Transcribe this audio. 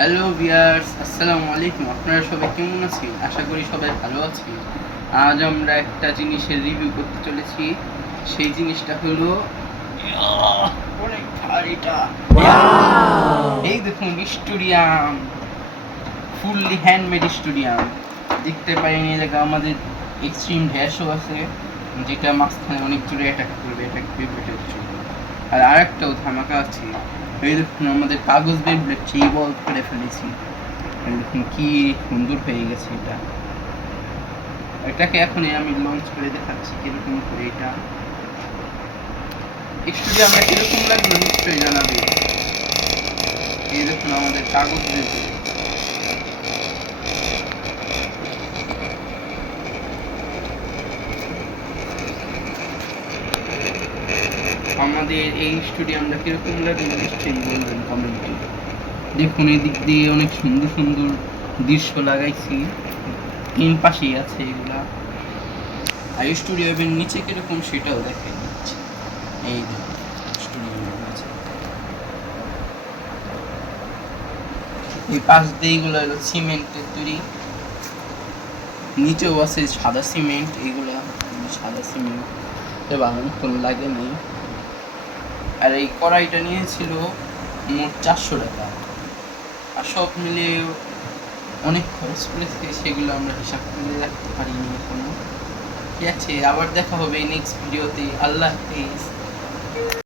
Hello viewers, আসসালামু আলাইকুম। আপনারা সবাই কেমন আছেন? আশা করি সবাই ভালো আছেন। আজ আমরা একটা জিনিসের রিভিউ করতে চলেছি। সেই জিনিসটা হলো অনেক ভারীটা। এই দেখুন স্টুডিয়াম, ফুললি হ্যান্ডমেড স্টুডিয়াম। দেখতে পারেন এই জায়গা আমাদের এক্সট্রিম ড্যাশও আছে, যেটা মাঝখানে অনেক জোরে অ্যাটাক করবে, অ্যাটাক বেবলেটের জন্য। আর আরেকটাও ধামাকা আছে। এই দেখুন আমাদের কাগজ বেবলেট সেই বল করে ফেলেছি। দেখুন কি সুন্দর হয়ে গেছে এটা। এটাকে এখনই আমি লঞ্চ করে দেখাচ্ছি কিরকম করে এটা। স্টুডিয়ামটা কিরকম লাগলো নিশ্চয়ই জানাবে। এই দেখুন আমাদের কাগজ বেবলেট। আমাদের এই স্টুডিয়ামটা কিরকম লাগলো নিশ্চয়ই বলবেন কমেন্টে। দেখুন এদিক দিয়ে অনেক সুন্দর সুন্দর দৃশ্য লাগাইছি, তিন পাশেই আছে এগুলা। আর স্টুডিয়ামের নিচে কিরকম সেটাও দেখে নিচ্ছি। এই দেখুন স্টুডিয়ামের নিচে এই পাশ দিয়ে এগুলো হলো সিমেন্টের তৈরি, নিচেও আছে সাদা সিমেন্ট। এইগুলা সাদা সিমেন্ট বানানোর কোনো লাগে নেই। আর এই কড়াইটা নিয়েছিল মোট 400 টাকা। আর সব মিলিয়ে অনেক খরচ করেছে, সেগুলো আমরা হিসাব করে রাখতে পারিনি এখনো। ঠিক আছে, আবার দেখা হবে নেক্সট ভিডিওতে। আল্লাহ হাফেজ।